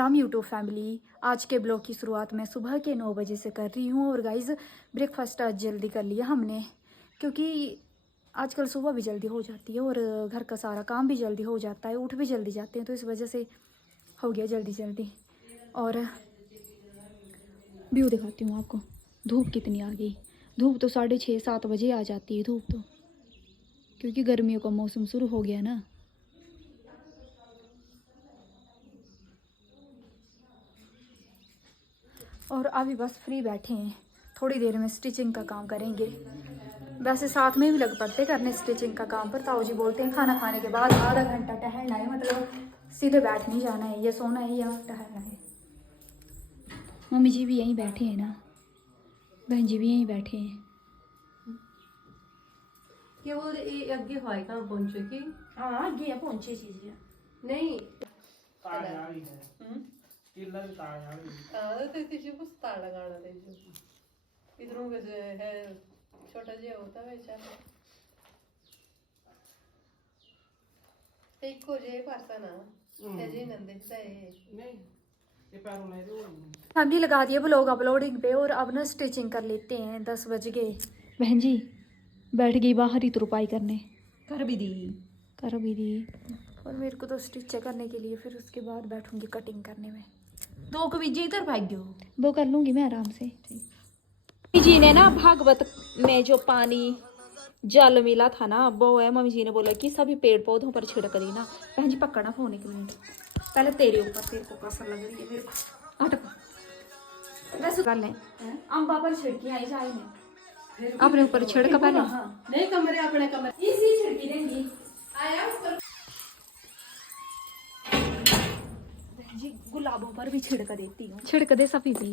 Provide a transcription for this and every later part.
Ram YouTube family. आज के blog की शुरुआत मैं सुबह के 9 बजे से कर रही हूँ। और गाइज़ ब्रेकफास्ट आज जल्दी कर लिया हमने, क्योंकि आजकल सुबह भी जल्दी हो जाती है और घर का सारा काम भी जल्दी हो जाता है, उठ भी जल्दी जाते हैं, तो इस वजह से हो गया जल्दी जल्दी। और व्यू दिखाती हूँ आपको, धूप कितनी आ गई। धूप तो 6:30-7 बजे आ जाती है धूप तो, क्योंकि गर्मियों का मौसम शुरू हो गया ना। और अभी बस फ्री बैठे हैं, थोड़ी देर में स्टिचिंग का काम करेंगे। वैसे साथ में भी लग पड़ते करने स्टिचिंग का काम, पर ताऊ जी बोलते हैं खाना खाने के बाद आधा घंटा टहलना है, मतलब सीधे बैठ नहीं जाना है, ये सोना है या टहलना है। मम्मी जी भी यहीं बैठे हैं ना, बहन जी भी यहीं बैठे हैं। क्या बोल रहे ये आगे भाई कहाँ पहुंचे की? हाँ आगे पहुंचे चीजें नहीं तो तुझे कुछ तार लगाना दे जो इधरों के जो है छोटा जिया होता है चल एक को जे पासा ना है जी नंदे से नहीं ये पैरों में फैमिली लगा दिए ब्लॉग अपलोडिंग पे, और अब ना स्टिचिंग कर लेते हैं। 10 बज गए। बहन जी बैठ गई बाहर ही तुरपाई करने, कर भी दी। और मेरे को तो स्टिच करने के लिए, फिर उसके बाद बैठूंगी कटिंग करने में। दो कभी जी इधर भाग्यो वो कर लूंगी मैं आराम से। जी ने ना भागवत में जो पानी जल मिला था ना, वो है मम्मी जी ने बोला कि सभी पेड़ पौधों पर छिड़क दी ना। बहन जी पकड़ना फोन एक मिनट, पहले तेरे ऊपर, तेरे को कसर लग रही है मेरे को। हट वैसे कर लें, अम्बा पर छिड़की आई जाए ने अपने ऊपर छिड़का पहले। नहीं कमरे अपने कमरे इसी छिड़की देंगी आया ऊपर जी, गुलाबों पर भी छिड़क देती हूँ। छिड़क दे सफी भी।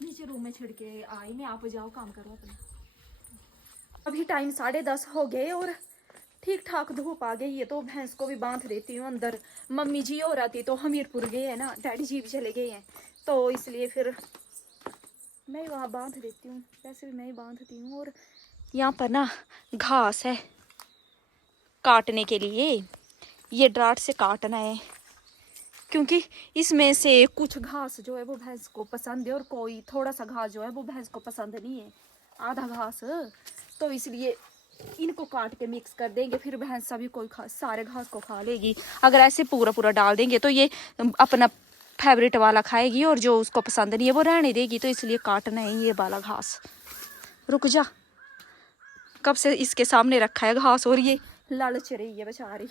नीचे रूम में छिड़के आई ने, आप जाओ काम करो अपना। अभी टाइम 10:30 हो गए और ठीक ठाक धूप आ गई है, तो भैंस को भी बांध देती हूँ अंदर। मम्मी जी हो रही तो हमीरपुर गए हैं ना, डैडी जी भी चले गए हैं, तो इसलिए फिर मैं वहाँ बांध देती हूँ। वैसे भी मैं ही बांधती हूँ। और यहाँ पर ना घास है काटने के लिए, ये ड्राट से काटना है, क्योंकि इसमें से कुछ घास जो है वो भैंस को पसंद है, और कोई थोड़ा सा घास जो है वो भैंस को पसंद नहीं है, आधा घास। तो इसलिए इनको काट के मिक्स कर देंगे, फिर भैंस सभी कोई सारे घास को खा लेगी। अगर ऐसे पूरा पूरा डाल देंगे तो ये अपना फेवरेट वाला खाएगी, और जो उसको पसंद नहीं है वो रहने देगी। तो इसलिए काटना है ये वाला घास। रुक जा, कब से इसके सामने रखा है घास और ये लालच रही है बेचारी।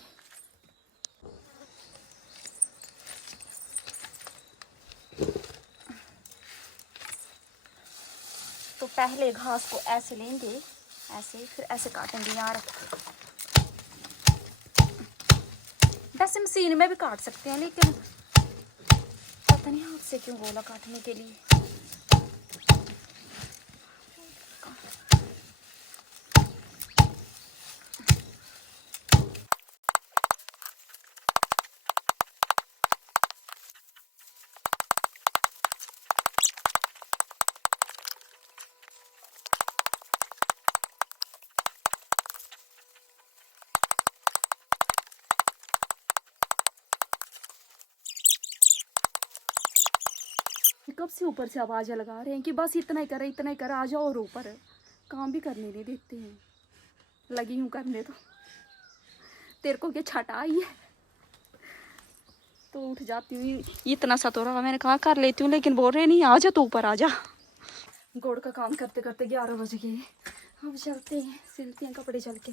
तो पहले घास को ऐसे लेंगे, ऐसे, फिर ऐसे काटेंगे यार। वैसे मशीन में भी काट सकते हैं, लेकिन पता नहीं हाथ से क्यों बोला काटने के लिए। कब से ऊपर से आवाज़ लगा रहे हैं कि बस इतना ही कर, आ जाओ। और ऊपर काम भी करने नहीं देते हैं, लगी हूँ करने। तो तेरे को क्या छटा आई है, तो उठ जाती हूँ। इतना सा तो रहा, मैंने कहा कर लेती हूँ, लेकिन बोल रहे नहीं आ जा, तो ऊपर आ जा। गोड़ का काम करते करते 11 बज गए। अब चलते हैं, सिलते हैं कपड़े चल के।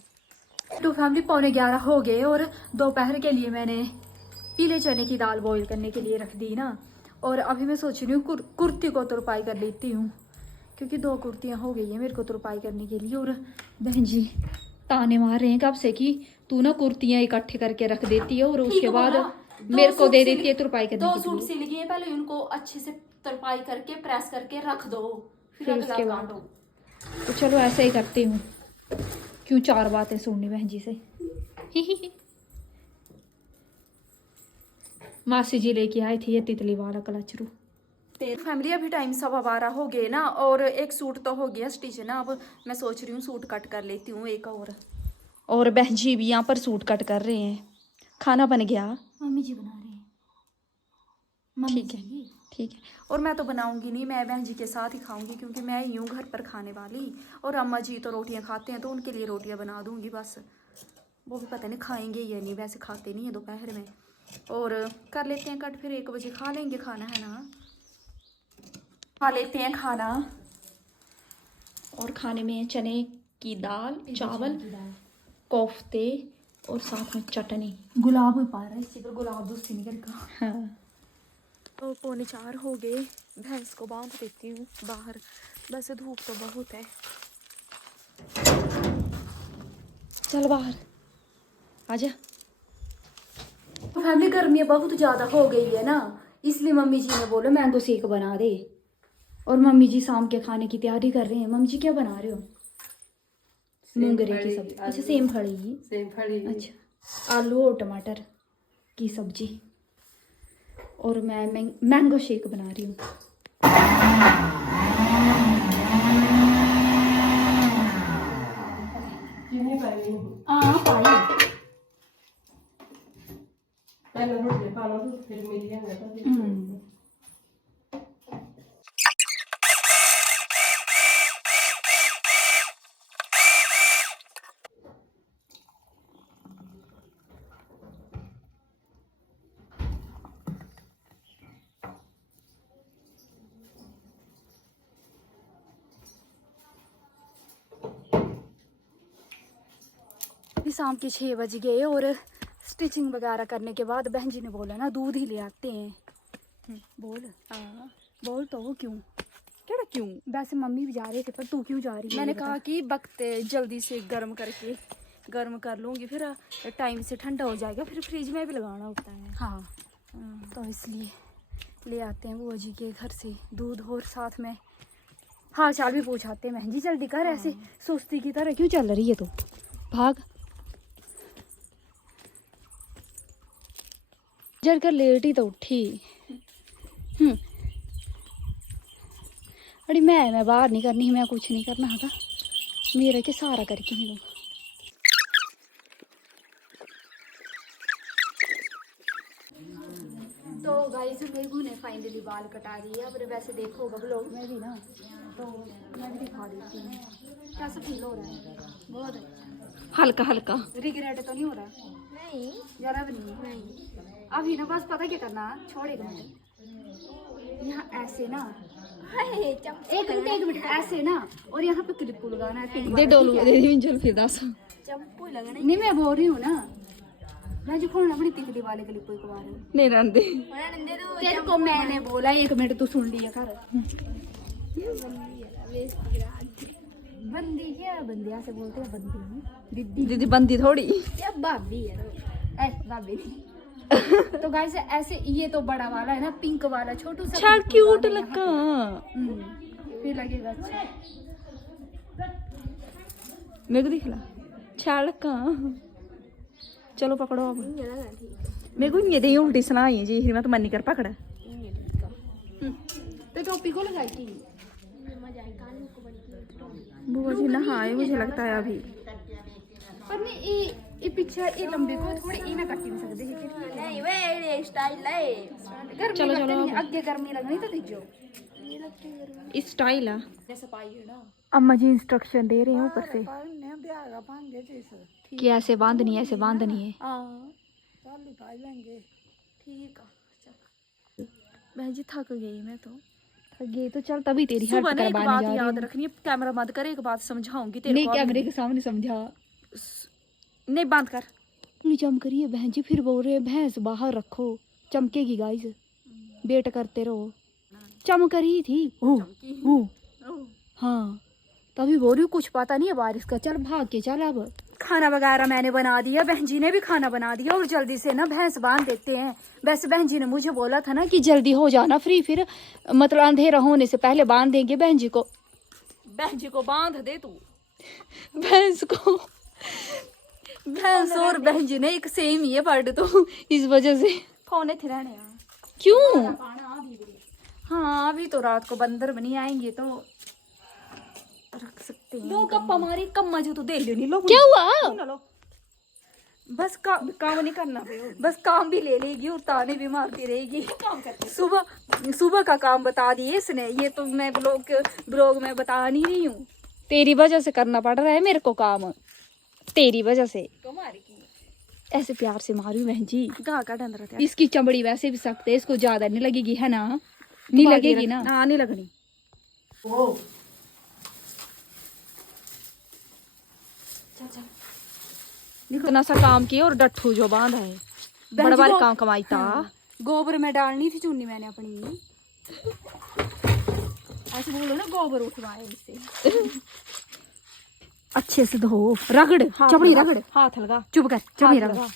तो फैमिली 11:15 हो गए, और दोपहर के लिए मैंने पीले चने की दाल बॉईल करने के लिए रख दी ना। और अभी मैं सोच रही हूँ कुर्ती को तुरपाई कर लेती हूँ, क्योंकि 2 कुर्तियाँ हो गई हैं मेरे को तुरपाई करने के लिए। और बहन जी ताने मार रहे हैं कब से कि तू ना कुर्तियाँ इकट्ठे करके रख देती है और उसके बाद मेरे को दे देती है तुरपाई करने के लिए। 2 सूट सिल गए, पहले उनको अच्छे से तुरपाई करके प्रेस करके रख दो, फिर उसके बाद तो चलो ऐसे ही करती हूँ। क्यों 4 बातें सुननी बहन जी से। मासी जी लेके आए थे ये तितली वाला कलचरू, फैमिली अभी टाइम 12:15 हो गए ना, और एक सूट तो हो गया स्टिच ना। अब मैं सोच रही हूँ सूट कट कर लेती हूँ एक और बहन जी भी यहाँ पर सूट कट कर रहे हैं। खाना बन गया, मम्मी जी बना रहे हैं। ठीक है ठीक है। और मैं तो बनाऊंगी नहीं, मैं बहन जी के साथ ही खाऊंगी, क्योंकि मैं ही हूँ घर पर खाने वाली। और अम्मा जी तो रोटियां खाते हैं, तो उनके लिए रोटियां बना दूंगी बस। वो भी पता नहीं खाएंगे या नहीं, वैसे खाते नहीं है दोपहर में। और कर लेते हैं कट, फिर 1 बजे खा लेंगे खाना, है ना। खा लेते हैं खाना। और खाने में चने की दाल, चावल, कोफ्ते और साथ में चटनी। गुलाब भी पा रहा है इसी पर, गुलाब दूसरी निकल का। हाँ। तो 3:45 हो गए, भैंस को बांध देती हूँ बाहर। वैसे धूप तो बहुत है। चल बाहर आजा। फैमिली गर्मी बहुत ज़्यादा हो गई है ना, इसलिए मम्मी जी ने बोला मैंगो शेक बना दे। और मम्मी जी शाम के खाने की तैयारी कर रहे हैं। मम्मी जी क्या बना रहे हो? मूंगरे की सब्जी। अच्छा, सेम फली। अच्छा, आलू और टमाटर की सब्जी। और मैं मैंगो शेक बना रही हूँ। हाँ पाई। शाम के 6 बज गए, और स्टिचिंग वगैरह करने के बाद बहन जी ने बोला ना दूध ही ले आते हैं। बोल। हाँ बोल तो क्यों? क्या क्यों? वैसे मम्मी भी जा रहे थे, पर तू क्यों जा रही है? मैंने कहा कि वक्त जल्दी से गर्म कर लूँगी, फिर टाइम से ठंडा हो जाएगा, फिर फ्रिज में भी लगाना होता है। हाँ तो इसलिए ले आते हैं बुआ जी के घर से दूध, और साथ में हाल चाल भी पूछाते हैं। बहन जी जल्दी कर, ऐसे सुस्ती की तरह क्यों चल रही है तू? भाग। जल कर लेट ही तो उठी। अरे मैं बाहर नहीं करनी, मैं कुछ नहीं करना था, मेरा के सारा करके ही दो। तो गाइस मेघू ने फाइनली बाल कटा दिए। अब वैसे देखो ब्लॉग में भी ना, तो मैं भी दिखा देती हूँ कैसा फील हो रहा है। बहुत अच्छा, हल्का हल्का। रिग्रेट तो नहीं हो रहा? नहीं, जरा भी नहीं। अभी ना बस पता क्या करना, छोड़ एक मिनट, यहाँ ऐसे ना, एक मिनट ऐसे ना, और यहाँ पे क्लिप लगाना है। दे डोलू दे दी चल फिर दस चंपू लगाना। नहीं मैं बोल रही हूँ ना, मैं जो फोन अपनी तिकड़ी वाले क्लिप को करवा रही हूँ। नहीं रंदे तेरे को मैंने बोला 1 मिनट तू सुन लिया कर। बंदी क्या? बंदी ऐसे बोलते हैं, बंदी दीदी बंदी थोड़ी क्या, भाभी है भाभी। तो गाइस ऐसे, ये तो बड़ा वाला है ना, पिंक वाला छोटू सा, अच्छा क्यूट लगा। फिर लगेगा अच्छा। मेरे को दिखला छाड़का। चलो पकड़ो अब। मेरे को ये दे उल्टी सुनाई जी, मैं तो मन नहीं कर पकड़। तो टोपी को लगाई थी बुआ जी नहाए, मुझे लगता है अभी। पर नहीं ये पीछे ये लंबे को थोड़ी ई ना काटी सकदे है। नहीं वे स्टाइल है। चलो चलो आगे गर्मी लगनी तो दीजो इस स्टाइल है जैसे पाई है ना। अम्मा जी इंस्ट्रक्शन दे रहे हैं ऊपर से कि ऐसे बांधनी है, ऐसे बांधनी है। ठीक है बहन जी थक गई मैं तो। ये तो चल तभी तेरी हेल्प करवाने जा रही हूं। याद रखनी है, कैमरा बंद कर, एक बात समझाऊंगी तेरे को। नहीं कैमरे के सामने समझा नहीं, बंद कर। नहीं चमक रही है बहन जी, फिर बोल रहे हैं भैंस बाहर रखो चमकेगी। गाइस वेट करते रहो, चमक रही थी। हाँ तभी बोल रही हूँ, कुछ पता नहीं है बारिश का। चल भाग के चल। अब खाना वगैरह मैंने बना दिया, बहन जी ने भी खाना बना दिया, और जल्दी से ना भैंस बांध देते हैं। वैसे बहन जी ने मुझे बोला था ना कि जल्दी हो जाना फ्री, फिर मतलब अंधेरा होने से पहले बांध देंगे बहन जी को। बहन जी को बांध दे तू भैंस को। भैंस और बहन जी ने एक सेम ही है वर्ड, तो इस वजह से फोन थे रहने क्यों। हाँ अभी तो रात को बंदर बनी आएंगे तो रख सकते हैं। दो कप हमारी कम मजे तो दे लेनी लो। क्या हुआ? लो बस काम नहीं करना बस काम भी ले लेगी और ताने भी मारती रहेगी। सुबह सुबह का काम बता दिए इसने, ये तो मैं ब्लॉग में बता नहीं रही हूँ। तेरी वजह से करना पड़ रहा है मेरे को काम, तेरी वजह से। ऐसे प्यार से मारू बहन जी। गा का डंडा था। इसकी चमड़ी वैसे भी सख्त है, इसको ज्यादा नहीं लगेगी है ना? नहीं लगेगी ना? हाँ नहीं लगनी। ओ इतना सा काम किया और डट्ठू जो बांधा है, बड़ा बड़ा काम कमाई था। हाँ। गोबर में डालनी थी चुन्नी मैंने अपनी। ऐसे बोलो ना, गोबर उठवाए इससे। अच्छे से धो, रगड़ चमड़ी, रगड़ हाथ लगा, चुप कर, चमड़ी रगड़।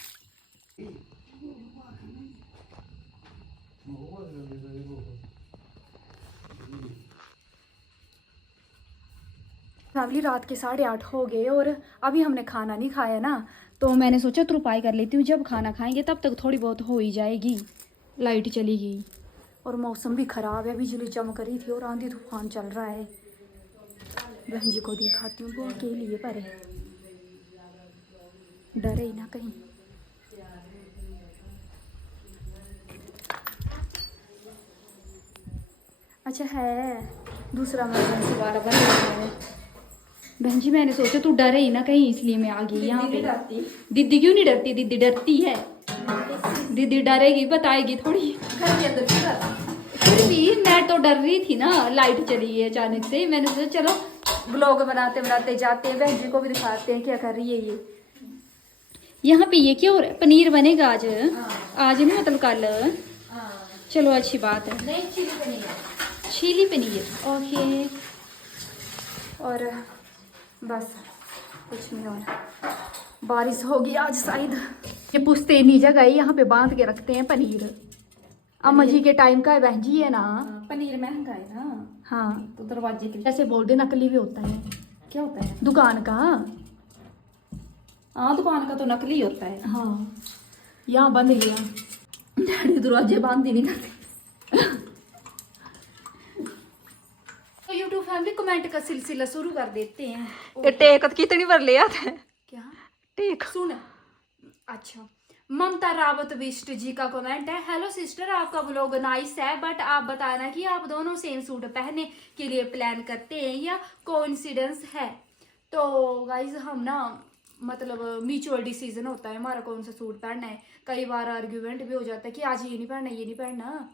फैमिली रात के 8:30 हो गए और अभी हमने खाना नहीं खाया ना, तो मैंने सोचा तुरपाई कर लेती हूँ, जब खाना खाएंगे तब तक थोड़ी बहुत हो ही जाएगी। लाइट चली गई और मौसम भी ख़राब है, बिजली चमक रही थी और आंधी तूफान चल रहा है। बहन जी को दिखाती हूँ वो के लिए पर डरे ही ना कहीं। अच्छा है दूसरा इमरजेंसी वाला बन गया है। बहन जी मैंने सोचा तू डरे ही ना कहीं, इसलिए मैं आ गई यहाँ पे। दीदी क्यों नहीं डरती? दीदी डरती है। दीदी डरेगी, बताएगी थोड़ी। घर के अंदर फिर भी मैं तो डर रही थी ना, लाइट चली है अचानक से। मैंने सोचा चलो ब्लॉग बनाते बनाते जाते हैं, बहन जी को भी दिखाते हैं क्या कर रही है ये। यहाँ पे ये क्या हो रहा है? पनीर बनेगा आज? आज नहीं मतलब कल? चलो अच्छी बात है। नहीं चिली पनीर ओके। और बस कुछ नहीं हो रहा, बारिश होगी आज शायद। ये पुश्तैनी जगह है, यहाँ पे बांध के रखते हैं पनीर। अम्मा जी के टाइम का है बहन जी है ना। पनीर महंगा है ना। हाँ तो दरवाजे के जैसे बोल दे, नकली भी होता है। क्या होता है? दुकान का। हाँ दुकान का तो नकली होता है। हाँ यहाँ बंद गया। डैडी दरवाजे बांध ही नहीं करते। तो यूट्यूब फैमिली कमेंट का सिलसिला शुरू कर देते हैं। टेक कितनी बार ले आते हैं? क्या टेक सुन। अच्छा ममता रावत बिष्ट जी का कमेंट है, हेलो सिस्टर आपका ब्लॉग नाइस है, बट आप बताना कि आप दोनों सेम सूट पहनने के लिए प्लान करते हैं या कोइंसिडेंस है। तो गाइज हम ना मतलब म्यूचुअल डिसीजन होता है हमारा कौन सा सूट पहनना है। कई बार आर्ग्यूमेंट भी हो जाता है कि आज ये नहीं पहनना ये नहीं पहनना,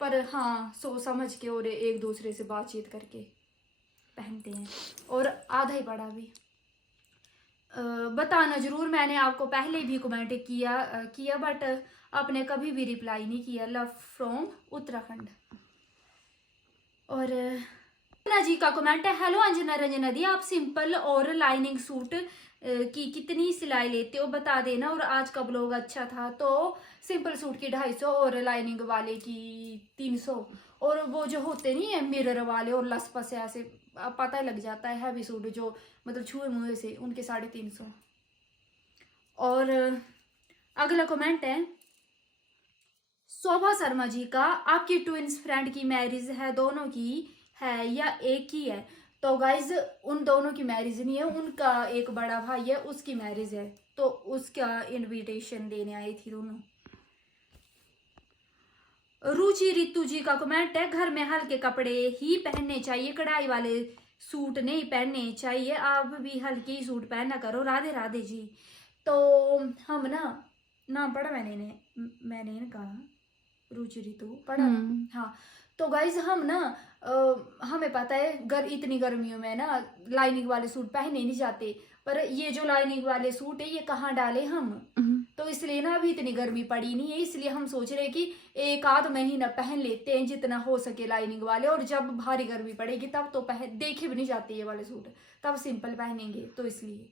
पर हाँ सोच समझ के और एक दूसरे से बातचीत करके पहनते हैं। और आधा ही पड़ा भी बताना जरूर। मैंने आपको पहले भी कमेंट किया बट आपने कभी भी रिप्लाई नहीं किया। Love from Uttarakhand. और अंजना जी का कमेंट है, हेलो अंजना रंजना दी, आप सिंपल और लाइनिंग सूट की कितनी सिलाई लेते हो बता देना। और आज का ब्लॉग अच्छा था। तो सिंपल सूट की 250 और लाइनिंग वाले की 300। और वो जो होते नहीं है मिरर वाले और लसपस से ऐसे पता लग जाता है हैवी सूट जो मतलब छुए मुँह से, उनके 350। और अगला कमेंट है शोभा शर्मा जी का, आपकी ट्विंस फ्रेंड की मैरिज है, दोनों की है या एक ही है? तो गाइज उन दोनों की मैरिज नहीं है, उनका एक बड़ा भाई है उसकी मैरिज है, तो उसका इनविटेशन देने आई थी दोनों। रुचि रितु जी का कमेंट है, घर में हल्के कपड़े ही पहनने चाहिए, कढ़ाई वाले सूट नहीं पहनने चाहिए, आप भी हल्के ही सूट पहना करो, राधे राधे जी। तो हम ना नाम पढ़ा मैंने कहा रुचि रितु पढ़ा। हाँ तो गाइज हम ना हमें पता है इतनी गर्मियों में ना लाइनिंग वाले सूट पहने नहीं जाते, पर ये जो लाइनिंग वाले सूट है ये कहाँ डाले हम, तो इसलिए ना अभी इतनी गर्मी पड़ी नहीं है, इसलिए हम सोच रहे हैं कि एक आध महीना पहन लेते हैं जितना हो सके लाइनिंग वाले, और जब भारी गर्मी पड़ेगी तब तो देखे भी नहीं जाते ये वाले सूट, तब सिंपल पहनेंगे, तो इसलिए।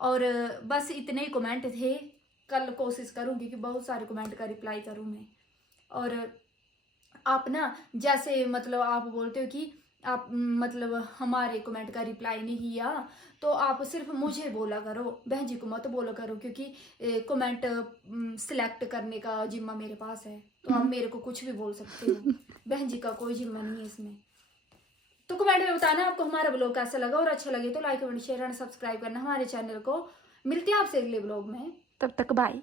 और बस इतने ही कमेंट थे, कल कोशिश करूंगी कि बहुत सारे कमेंट का रिप्लाई करूं मैं। और आप ना जैसे मतलब आप बोलते हो कि आप मतलब हमारे कमेंट का रिप्लाई नहीं किया तो आप सिर्फ मुझे बोला करो, बहन जी को मत बोला करो, क्योंकि कमेंट सिलेक्ट करने का जिम्मा मेरे पास है, तो आप मेरे को कुछ भी बोल सकते हो। बहन जी का कोई जिम्मा नहीं है इसमें। तो कमेंट में बताना आपको हमारा ब्लॉग कैसा लगा, और अच्छा लगे तो like comment share and subscribe करना हमारे चैनल को। मिलते हैं आपसे अगले ब्लॉग में, तब तक बाय।